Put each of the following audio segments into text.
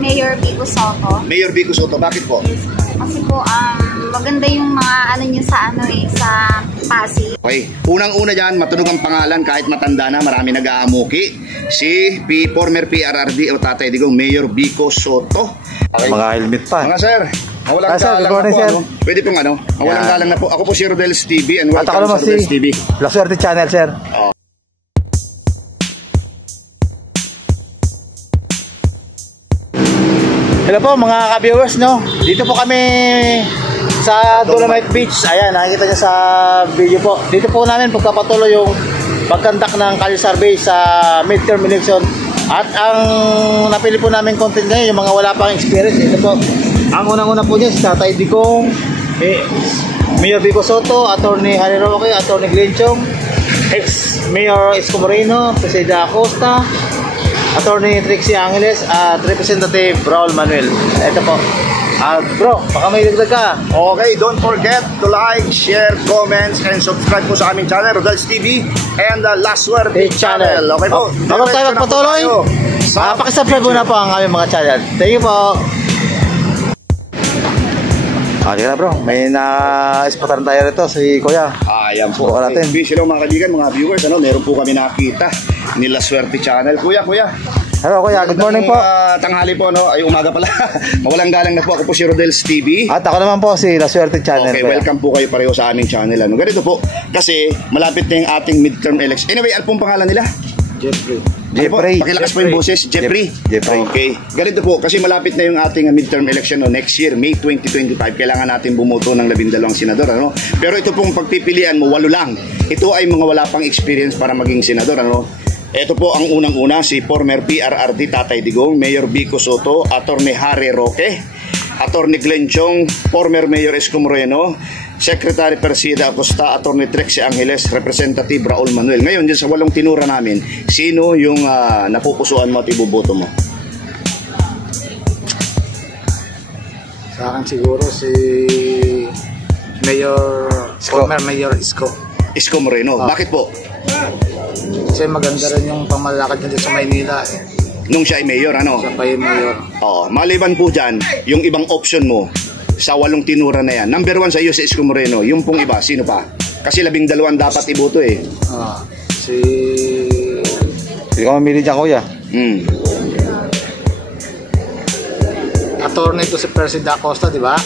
Mayor Vico Soto. Mayor Vico Soto, bakit po? Yes, kasi po, maganda yung mga ano niya sa sa Pasig. Okay, unang-una dyan, matunog ang pangalan kahit matanda na, marami nag-aamuki. Si former PRRD o Tatay Digong, Mayor Vico Soto. Okay. Mga helmet pa. Mga sir, mawalang galang na po, ano? Pwede pong ano, mawalang galang na po. Ako po si Rodel's TV and welcome sa Rodel's TV. La Suerte Channel, sir. Hello po mga ka-viewers, no? Dito po kami sa Dolomite Beach. Ayan, nakikita nyo sa video po. Dito po namin pagpapatuloy yung pagkandak ng Kalye Survey sa midterm election. At ang napili po namin content ngayon, yung mga wala pang experience. Dito po, ang unang-una po niya si Tatay Digong, Mayor Vico Soto, Attorney Harry Roque, Attorney Glenn Chong, ex-Mayor Isko Moreno, Presidente Acosta, Attorney Trixie Angeles at Representative Raul Manuel. Ito po. Bro, baka may dagdag ka. Okay, don't forget to like, share, comments, and subscribe po sa aming channel, Rodel's TV and La Suerte Channel. Okay po. Bago tayo magpatuloy, pakisubscribe muna po ang aming mga channel. Thank you po. Okay na bro, may na-spotan tayo rito si Kuya. Ayan po. Natin. Hello mga kaibigan, mga viewers, meron po kami nakita ni La Suerte Channel. Kuya. Hello Kuya, good morning po. Tanghali po, ay umaga pala. Mawalang galang na po, ako po si Rodel's TV. At ako naman po si La Suerte Channel. Okay, Kuya. welcome po kayo pareho sa aming channel. Ganito po, kasi malapit na yung ating midterm election. Anyway, ano pong pangalan nila? Jeffrey. Pakilakas po yung boses, Jeffrey. Okay. Ganito po, kasi malapit na yung ating midterm election next year, May 2025. Kailangan natin bumoto ng 12 senador. Pero ito pong pagpipilian mo, 8 lang. Ito ay mga wala pang experience para maging senador. Ito po ang unang-una, si former PRRD Tatay Digong, Mayor Vico Soto, Attorney Harry Roque, Attorney Glenn Chong, former Mayor Isko Moreno, Secretary Persida Acosta, Attorney Trixie Angeles, Representative Raul Manuel. Ngayon, dyan sa 8 tinura namin, sino yung napupusuan mo at ibuboto mo? Sa akin siguro si former Mayor Isko. Isko Moreno. Bakit po? Kasi maganda rin yung pamalakad niya sa Maynila. Nung siya ay mayor, Siya pa yung mayor. Maliban po dyan, yung ibang option mo sa 8 tinura na yan. Number 1 sa iyo si Isko Moreno. Yung pong iba, sino pa? Kasi 12 dapat iboto eh. Hindi ka mamili dyan Kuya. Attorney to si Presidente Acosta, di ba?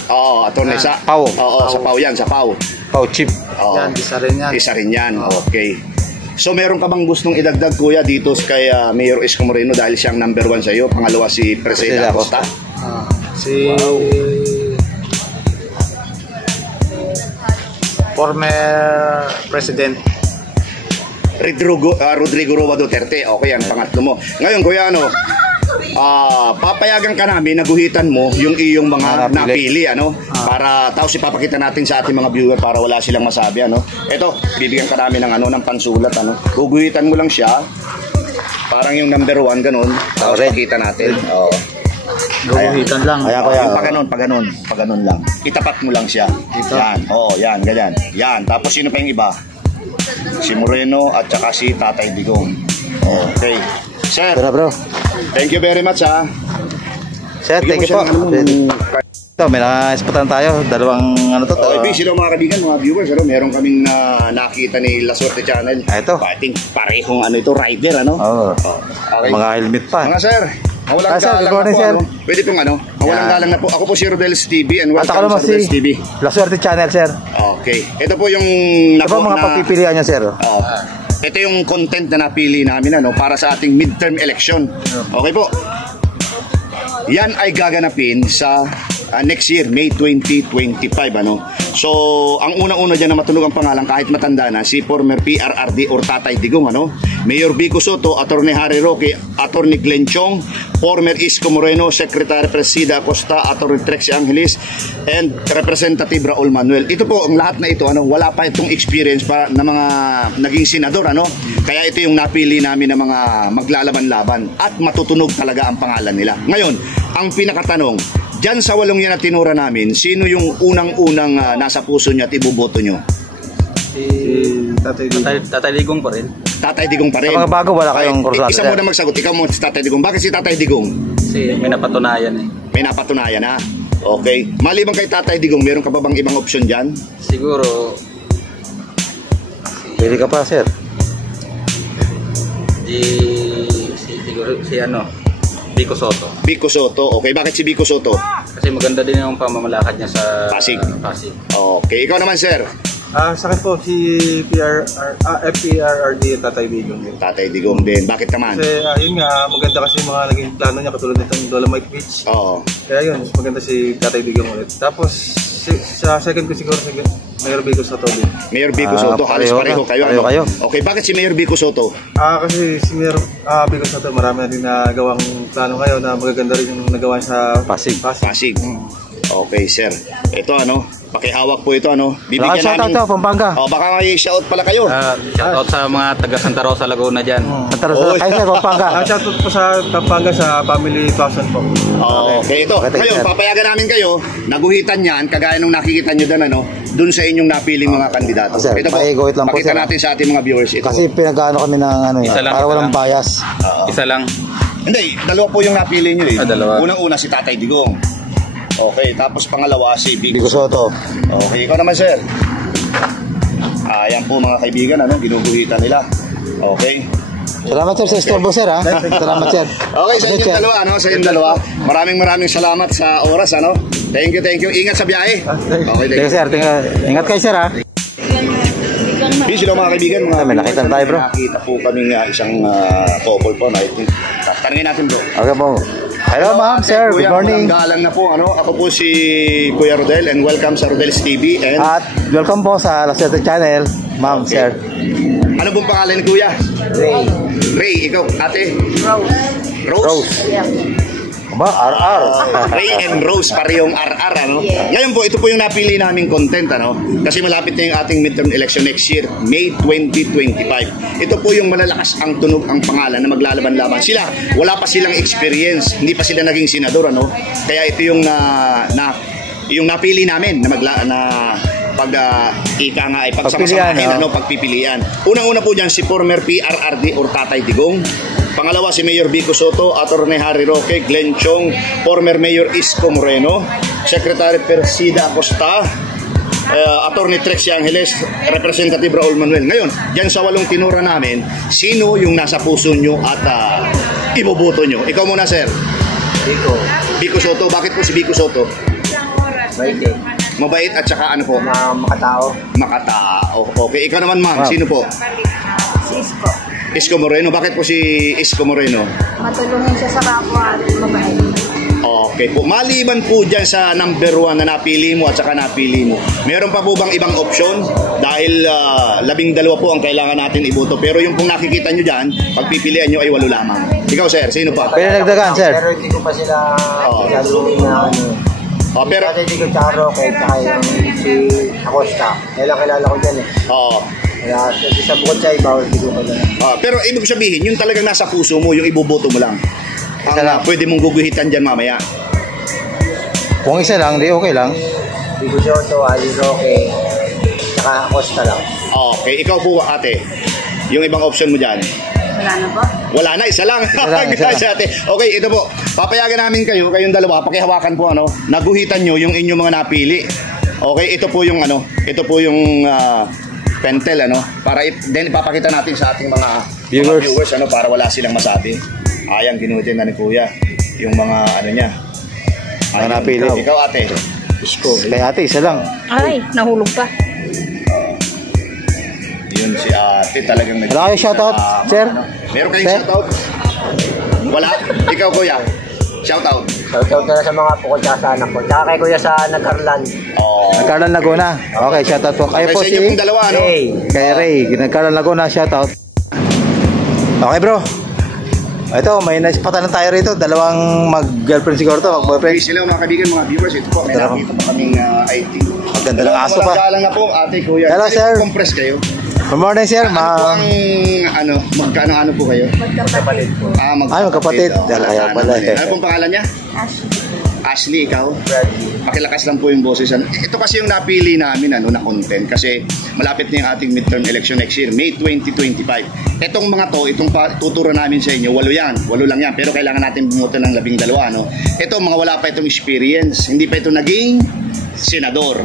Attorney sa Pau. Sa Pau yan, sa Pau. Pau Chief. Yan, isa rin yan. Isa rin yan, okay. So meron ka bang gustong idagdag Kuya dito kay Mayor Isko Moreno dahil siyang number 1 sa iyo? Pangalawa si Presidente Acosta. Former President Rodrigo Roa Duterte. Okay, yan, pangatlo mo. Ngayon Kuya, papayagan ka namin, naguhitan mo yung iyong mga napili, para tapos ipapakita natin sa ating mga viewer para wala silang masabi, Ito, bibigyan ka namin ng pangsulat, Guguhitan mo lang siya, parang yung number 1 ganun, tapos pakita natin. Guguhitan lang. Ayan, pag ganun lang. Itapat mo lang siya. Yan, yan, ganyan. Yan, tapos sino pa yung iba? Si Moreno at saka si Tatay Digong. Okay. Sir, bro. Thank you very much Sir, thank you po. Ito, may nakaspotan tayo. Dalawang sino mga kaibigan, mga viewers, meron kaming nakita ni La Suerte Channel. Ito. Parehong rider, Okay. Mga helmet pa. Mga sir, mawalang galang na po, sir. Pwede pong mawalang galang na po. Ako po si Rodel's TV and At ako welcome naman sa Rodel's TV. La Suerte Channel, sir. Okay. Ito po yung Ito po mga pagpipilian niya, sir. Ito yung content na napili namin para sa ating midterm election. Okay po. Yan ay gaganapin sa next year, May 2025, So, ang unang-una dyan na matunog ang pangalan kahit matanda na, si former PRRD or Tatay Digong, Mayor Vico Soto, Attorney Harry Roque, Attorney Glenn Chong, former Isko Moreno, Secretary Presida Acosta, Attorney Trixie Angeles, and Representative Raul Manuel. Ito po, ang lahat na ito, wala pa itong experience para na mga naging senador, Kaya ito yung napili namin na mga maglalaban-laban at matutunog talaga ang pangalan nila. Ngayon, ang pinakatanong, dyan sa 8 yan na tinura namin, sino yung unang-unang nasa puso niyo at ibuboto nyo? Tatay Digong pa rin. Tatay Digong pa rin. Sa mga bago, wala kayong kursada, Isa sir. mo na magsagot. Ikaw mo si Tatay Digong. Bakit si Tatay Digong? Kasi may napatunayan eh. May napatunayan na. Okay. Maliban kay Tatay Digong, meron ka ba bang ibang option dyan? Siguro, Pwede ka pa, sir. siguro si ano, Vico Soto. Vico Soto. Okay. Bakit si Vico Soto? Kasi maganda din yung pamamalakad niya sa Pasig. Pasig. Okay. Ikaw naman, sir. Sa akin po si FPRRD Tatay Digong. Tatay Digong din. Bakit naman? Kasi yun nga, maganda kasi yung mga naging plano niya katulad nitong Dolomite Beach. Oo. Kaya yun, maganda si Tatay Digong ulit. Tapos sa second ko siguro si Mayor Vico Soto din. Mayor Vico Soto. Halos pareho kayo. Pareho kayo. Okay. Bakit si Mayor Vico Soto? Kasi si Mayor Vico Soto marami na din nagawang plano ngayon na magaganda rin yung nagawa sa Pasig. Pasig. Okay, sir. Ito ano, pakihawak po ito ano. Baka shoutout to, Pampanga. Baka may shout pala kayo. Shoutout sa mga taga Santa Rosa, Laguna dyan. Santa Rosa, kayo sir, Pampanga. shoutout po sa Pampanga sa Family 1000 po. Okay, ito. Okay, Ngayon, sir. papayagan namin kayo, naguhitan yan, kagaya nung nakikita nyo doon, ano, doon sa inyong napiling mga kandidato. Sir, Ito po, paiguhit lang po, pakita sir. natin sa ating mga viewers. Ito Kasi pinag-ano kami ng ano Isa lang, para isa walang lang. bias. Isa lang. Hindi, dalawa po yung napili nyo eh. Dalawa. Unang-una si Tatay Digong. Okay, tapos pangalawa si Vico Soto. Okay, ikaw naman sir. Ayan po mga kaibigan, ano, ginuguhitan nila. Okay. Salamat sir sa istorbo sir ha. Salamat sir. Okay, sa inyong dalawa, ano, sa inyong dalawa. Maraming salamat sa oras, ano. Thank you. Ingat sa biyahe. Okay, Thank you sir. Ingat kayo sir ha. Peace sila mga kaibigan. May nakita na tayo, bro. Nakita po kami isang couple po na ito. Tanungin natin bro. Okay po. Hello ma'am, sir. Good morning. Galang na po. Ano? Ako po si Kuya Rodel and welcome sa Rodel's TV. And At welcome po sa Laseta Channel, ma'am, Okay. sir. ano pong pangalan ni Kuya? Ray. Ikaw, ate? Rose. Yeah. Aba, RR. Ray and Rose, parehong RR, ano? Yeah. Ngayon po, ito po yung napili naming content, ano? Kasi malapit na yung ating midterm election next year, May 2025. Ito po yung malalakas ang tunog ang pangalan na maglalaban-laban. Sila, wala pa silang experience, hindi pa sila naging senador, ano? Kaya ito yung yung napili namin na ika nga ay Pagpilian, pagpipilian. Unang-una po dyan si former PRRD or Tatay Digong. Pangalawa si Mayor Vico Soto, Attorney Harry Roque, Glenn Chong, former Mayor Isko Moreno, Secretary Persida Acosta, Attorney Trexie Angeles, Representative Raul Manuel. Ngayon, dyan sa 8 tinura namin, sino yung nasa puso nyo at iboboto nyo? Ikaw muna, sir. Vico Soto. Bakit po si Vico Soto? Mabait at saka ano po? Makatao. Makatao. Okay. Ikaw naman, ma'am. Wow. Sino po? Cisco. Isko Moreno. Bakit po si Isko Moreno? Matulungin siya sa kapwa at mabait. Okay po. Maliban po dyan sa number 1 na napili mo at saka napili mo, meron pa po bang ibang option? Dahil 12 po ang kailangan natin iboto. Pero yung pong nakikita nyo dyan, pagpipilian nyo ay 8 lamang. Ikaw, sir. Sino pa? Pwede nagdagan, sir. Pero hindi ko pa sila saluhin na ano. Pero, Dati hindi ko Charo kahit saka yung si Acosta. Kailan kilala ko dyan eh. Kaya sa bukod sa iba, hindi ko pa dyan. pero ibig sabihin, yung talagang nasa puso mo, yung iboboto mo lang. Ang Isa lang. pwede mong guguhitan dyan mamaya. Kung isa lang, di okay lang. Vico Soto, Ali Roque, saka Acosta lang. Okay. Ikaw po, ate. Yung ibang option mo dyan. Wala na po. Wala na, isa lang. lang. Ate. Okay, ito po. Papayagan namin kayo, kayong dalawa, pakihawakan po ano, naguhitan nyo yung inyong mga napili. Okay, ito po yung ano, ito po yung pentel ano, para then ipapakita natin sa ating mga viewers ano, para wala silang masabi. Ayan, ginuhitin na ni Kuya yung mga ano niya. Mga napili. Ikaw, ate. Isko. Kaya ate, isa lang. Ay, nahulog pa. Yun si ate talagang Wala kayo shoutout, sir? Meron kayong Sir? shoutout? Wala? Ikaw, Kuya. Shoutout. Shoutout na lang sa mga pukod sa anak ko. Tsaka kay Kuya sa Nagkarlan. Nagkaroon Laguna. Okay, shoutout po. Kayo Okay, po sa inyo pong dalawa, ano? Hey! Kay Ray, nagkaroon Laguna, shoutout. Okay bro. Ito, may naispatan tayo rito. Dalawang mag-girlfriend siguro to, mag-boyfriend. Please sila mga kaibigan, mga viewers. Ito po, may nakita pa kaming IT. Maganda ng aso pa. Walang na po, ate, kuya. Hello, Kasi sir. compress kayo. Good morning sir. Ano po ang, magkano po kayo? Magkapatid. Ay, magkapatid. Oh, Kaya pala, eh. Ano pong pangalan niya? Ashley. Ashley, ikaw? Bradley. Pakilakas lang po yung boses. Ito kasi yung napili namin na content kasi malapit na yung ating midterm election next year, May 2025. Itong mga to, itong tuturo namin sa inyo, 8 yan. 8 lang yan, pero kailangan natin bumuto ng 12, no? Ito, mga wala pa itong experience. Hindi pa ito naging senador.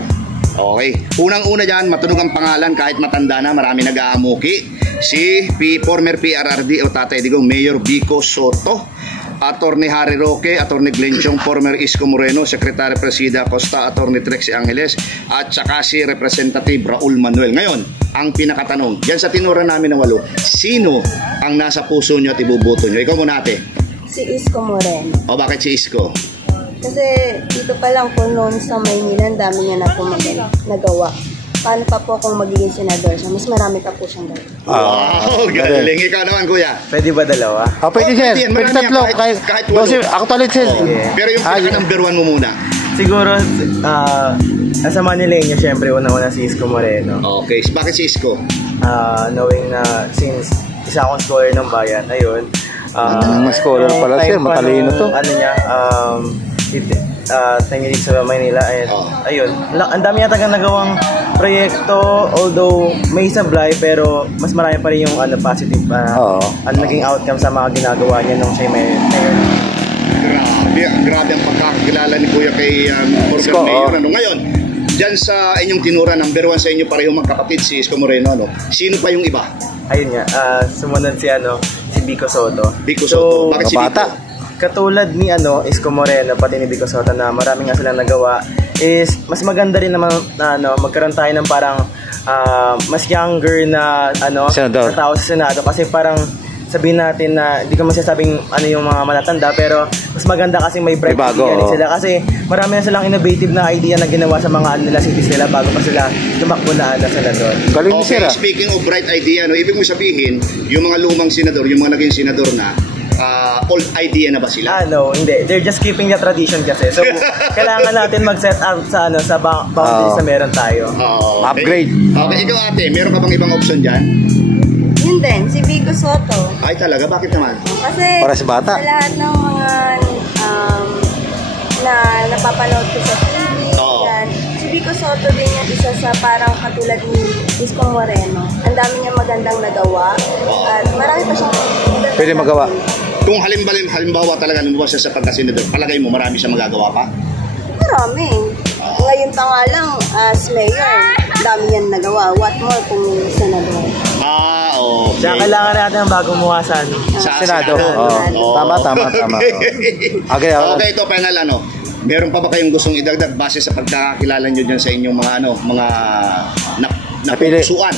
Okay. Unang-una dyan, matunog ang pangalan kahit matanda na, marami nag-aamuki. Si former PRRD o Tatay Digong, Mayor Vico Soto, Attorney Harry Roque, Attorney Glenn Chong, former Isko Moreno, Secretary Presida Costa, Attorney Trexie Angeles, at saka si Representative Raul Manuel. Ngayon, ang pinakatanong, dyan sa tinura namin ng 8, sino ang nasa puso nyo at ibubuto nyo? Ikaw muna, ate. Si Isko Moreno. O bakit si Isko? Kasi dito pa lang po noon sa Maynila, ang dami niya na po nagawa. Paano pa po kung magiging senador siya? Mas marami pa po siyang gawin. Wow, galing. Ikaw naman, kuya. Pwede ba dalawa? Pwede sir. Pwede yan. Pwede Marami yan, tatlo. kahit 8. Ako talit sir. Pero yung pinaka-number 1 mo muna. Siguro, nasa Manileño, syempre, una-una si Isko Moreno. Okay, bakit si Isko? Knowing na since isa akong scholar ng bayan, ayun. Mas scholar pala siya, matalino to. Ano niya, time dito sa Maynila, ayun. Ang dami yata nagawang proyekto, although may sablay, pero mas marami pa rin yung positive naging outcome sa mga ginagawa niya nung siya may mayor. Grabe ang pagkakakilala ni Kuya kay former Mayor. Ngayon, dyan sa inyong tinura, number 1 sa inyo pareho magkapatid, si Isko Moreno. Sino pa yung iba? Ayun nga, sumunod si Vico Soto. Vico Soto. Bakit si Vico? Katulad ni Isko Moreno pati ni Vico Soto na marami nga silang nagawa, is mas maganda rin naman na magkaroon tayo ng parang mas younger na senador. na tao sa Senado, kasi parang sabihin natin na di ko masasabing yung mga matatanda, pero mas maganda kasi may bright idea sila, kasi marami na silang innovative na idea na ginawa sa mga nila cities nila bago pa sila tumakbo na senador. Okay, speaking of bright idea, ibig mo sabihin yung mga lumang senador, yung mga naging senador na old idea na ba sila? No, hindi. They're just keeping the tradition kasi. So, kailangan natin mag-set up sa boundaries na meron tayo. Upgrade. Okay, ikaw ate, meron ka bang ibang option dyan? Yun din, si Vico Soto. Ay talaga, bakit naman? Kasi para sa bata. Sa lahat ng mga na napapanood ko sa TV, yan, si Vico Soto din yung isa sa parang katulad ni Isko Moreno. Ang dami niya magandang nagawa at marami pa siyang pwede magawa. Kung halimbawa talaga lumabas siya sa pagkasenador, palagay mo marami siya magagawa pa? Marami. Ngayon pa nga lang, as mayor, dami niyan nagawa. What more kung senador? Okay. Kaya kailangan natin ang bagong mukha sa Senado. Tama. Okay, ito panel meron pa ba kayong gustong idagdag base sa pagkakakilala nyo dyan sa inyong mga napupusuan?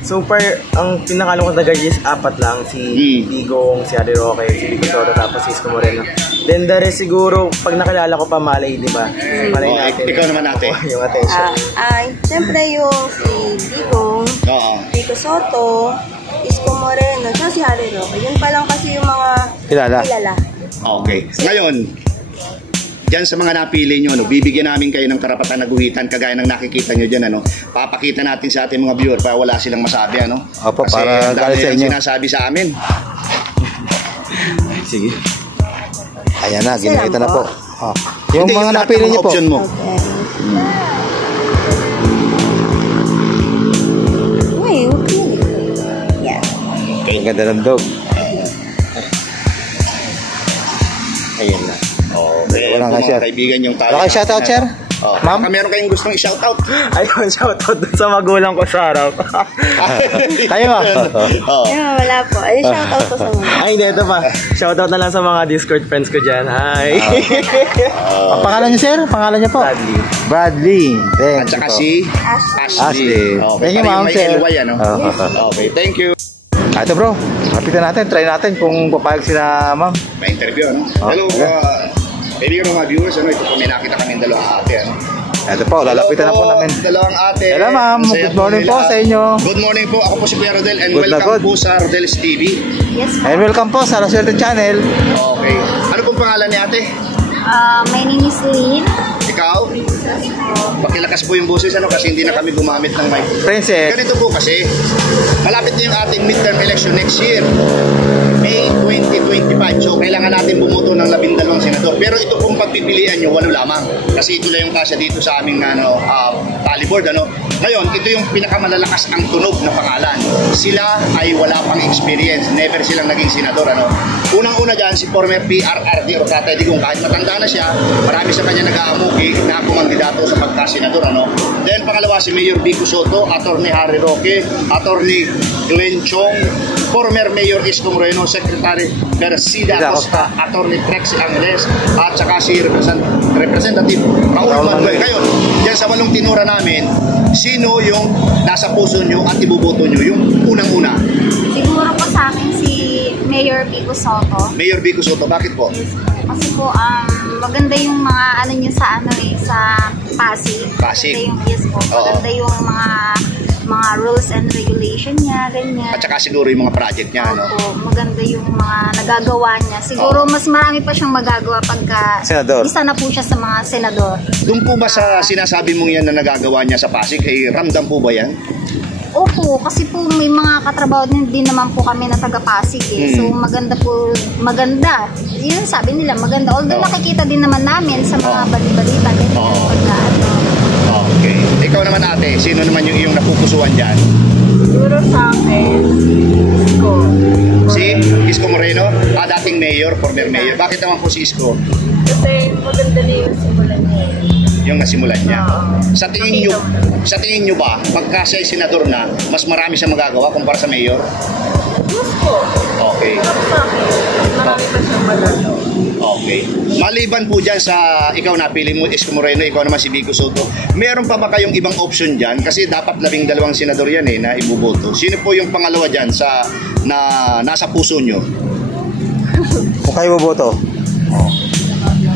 Super, ang pinakalungkot na guys is 4 lang. Si Digong, si Harry Roque, si Vico Soto, tapos si Isko Moreno. Then the rest siguro, pag nakilala ko pa Malay, di ba? Malay natin. Ikaw naman ate. Yung attention. Siyempre yung si Digong, Vico Soto, Isko Moreno, at si Harry Roque. Yun pa lang kasi yung mga kilala. Okay. Ngayon, dyan sa mga napili nyo, bibigyan namin kayo ng karapatan na guhitan kagaya ng nakikita nyo dyan. Papakita natin sa ating mga viewer para wala silang masabi. Opo, kasi para dami sa inyo. sinasabi sa amin. Sige. Ayan na, ginamita na po. Yung mga napili nyo po. Option mo. Okay. Ang ganda ng dog. Ayan na. Okay, Wala mga kaibigan yung tayo. Wala kayo shoutout, sir? Ma'am? Meron kayong gustong i-shoutout? Ayun, shoutout sa magulang ko sa harap. Kayo ba? Wala po. Ay, shoutout ko sa mga. Ay, hindi, ito pa. Shoutout na lang sa mga Discord friends ko dyan. Hi! Ang pangalan niyo, sir? Pangalan niyo po? Bradley. Thank At saka you po. si Ashley. Thank you, ma'am, sir. Okay, thank you. Ito bro, lapitan natin, try natin kung papayag sila ma'am. May interview, Hello, kaibigan ng mga viewers, ito po may nakita kami ng dalawang ate, Ito po, lalapitan na po namin. Dalawang ate. Hello ma'am, good morning po sa inyo. Good morning po, ako po si Kuya Rodel and welcome po sa Rodel's TV. Yes, and welcome po sa Roswerte Channel. Okay, ano pong pangalan ni ate? My name is Lynn. Ikaw? Pakilakas po yung boses kasi hindi na kami gumamit ng mic. Princess. Ganito po kasi, malapit na yung ating midterm election next year, May 2025. So, kailangan natin bumoto ng 12 senador. Pero ito pong pipilian nyo, 8 lamang. Kasi ito lang yung kasya dito sa aming tally board. Ngayon, ito yung pinakamalalakas ang tunog na pangalan. Sila ay wala pang experience. Never silang naging senador. Unang-una dyan, si former PRRD o Tatay Digong. Kahit matanda na siya, marami sa kanya nag-aamuki na kumandidato sa pagkasenador. Then pangalawa, si Mayor Vico Soto, Attorney Harry Roque, Attorney Glenn Chong, former Mayor Isko Moreno, Secretary Persida Acosta, Attorney Trex Angeles, at saka si Representative Raul Manuel. Ngayon, dyan sa 8 tinura namin, sino yung nasa puso nyo at ibuboto nyo? Yung unang-una. Siguro po sa akin si Mayor Vico Soto. Mayor Vico Soto, bakit po? Yes po. Kasi po, maganda yung mga niya sa sa Pasig. Pasig. Maganda yung, yes po. Maganda yung mga rules and regulation niya, ganyan. At saka siguro yung mga project niya, Opo, maganda yung mga nagagawa niya. Siguro mas marami pa siyang magagawa pagka senador. isa na po siya sa mga senador. Doon po ba sa sinasabi mong yan na nagagawa niya sa Pasig, ramdam po ba yan? Opo, kasi po may mga katrabaho din naman po kami na taga-Pasig So maganda po, maganda. Yun sabi nila, maganda. Although nakikita din naman namin sa mga bali-balita. Okay. Ikaw naman ate, sino naman yung iyong napupusuan dyan? Siguro sa akin, Isko. Si Isko Moreno, dating mayor, former mayor. Bakit naman po si Isko? Kasi maganda na yung simulan niya. Yung nasimulan niya. Sa tingin nyo ba, pagka siya senador na, mas marami siya magagawa kumpara sa mayor? Yes po. Okay. Pero sa akin, marami pa siyang magagawa. Okay. Maliban po dyan sa ikaw napili mo, Isko Moreno, ikaw naman si Vico Soto, meron pa ba kayong ibang option dyan? Kasi dapat 12 senador yan na ibuboto. Sino po yung pangalawa dyan na nasa puso nyo? Kung kayo boboto?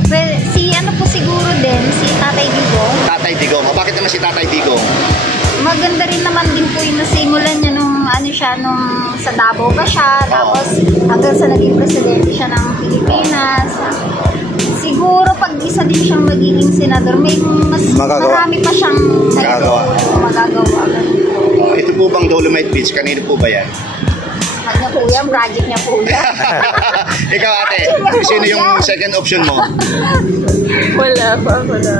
Well, si po siguro din, si Tatay Digong. Tatay Digong. Bakit naman si Tatay Digong? Maganda rin naman din po yung nasimulan niya nung sa Davao pa siya, tapos hanggang sa naging presidente siya ng Pilipinas. Siguro pag isa din siyang magiging senador, may marami pa siyang magagawa. Ito po bang Dolomite Beach? Kanino po ba yan? Niya po yan, project niya po yan. Ikaw ate, sino yung second option mo? Wala pa.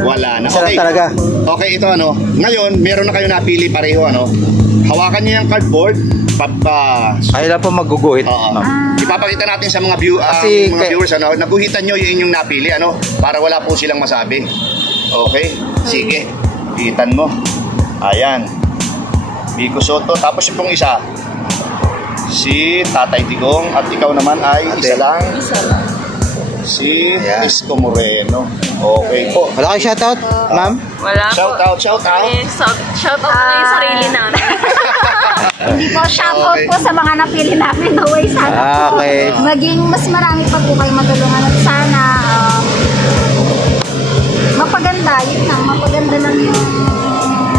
Wala na. Isa lang Okay. talaga. Okay, ito ngayon, meron na kayo napili pareho Hawakan niyo yung cardboard, Ayaw lang po magguguhit. Ipapakita natin sa mga viewers naguhitan niyo yung inyong napili para wala po silang masabi. Okay? Sige. Hitan mo. Ayan. Vico Soto, tapos yung pong isa si Tatay Digong at ikaw naman ay isa lang. Si Isko Moreno. Okay po. Wala kayo shoutout, ma'am? Wala Shout out. Shout out na yung sarili namin. Hindi po, shoutout po sa mga napili namin. Naway sana po. Okay. Maging mas marami pa po kayo matulungan at sana mapaganda. Yun lang, mapaganda lang yung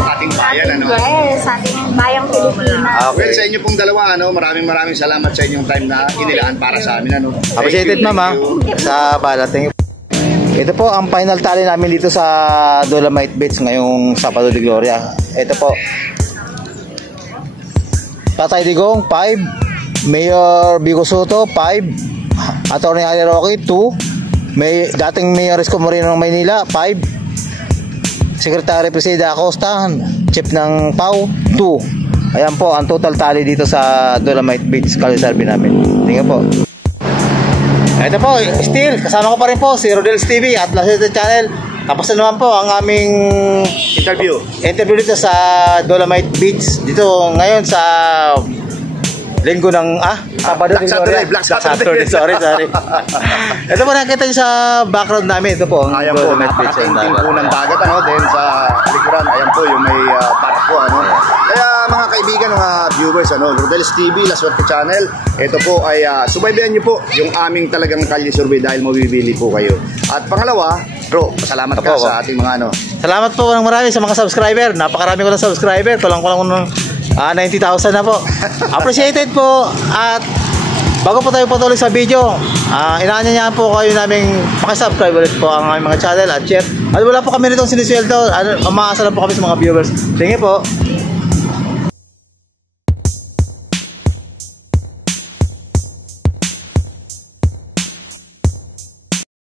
ating bayan Yes, ating bayang Pilipinas. Well, sa inyo pong dalawa maraming salamat sa inyong time na inilaan para sa amin Appreciated, ma'am, sa balating. Ito po ang final tally namin dito sa Dolomite Beach ngayong Sabado de Gloria. Ito po. Tatay Digong 5, Mayor Vico Soto 5, Attorney Harry Roque 2, dating Mayor Isko Moreno ng Maynila 5, Secretary Presida Acosta, Chief ng PAW 2. Ayan po ang total tally dito sa Dolomite Beach Kalisarbi namin. Tingnan po. Ito po, still, kasama ko pa rin po si Rodel's TV at Lasete Channel. Tapos na naman po ang aming interview dito sa Dolomite Beach. Dito ngayon sa linggo ng Sabado Black Saturday, Black Saturday. Sorry. Ito po nakita niyo sa background namin. Ito po ang ayan po, Dolomite Beach. napakatinting po ng dagat then sa likuran, ayan po yung may barko Kaya mga kaibigan, mga viewers, Rodel's TV, Lasete Channel, ito po ay subaybayan niyo po yung aming talagang kalye survey dahil mabibili po kayo. At pangalawa, bro, salamat ka sa ating mga Salamat po ng marami sa mga subscriber. Napakarami ko ng subscriber. Kulang ng 90,000 na po. Appreciated po. At bago po tayo patuloy sa video, inaanyayahan po kayo naming pakisubscribe ulit po ang aming mga channel at share. At wala po kami nitong sinisweldo. Umaasa lang po kami sa mga viewers. Tingin po.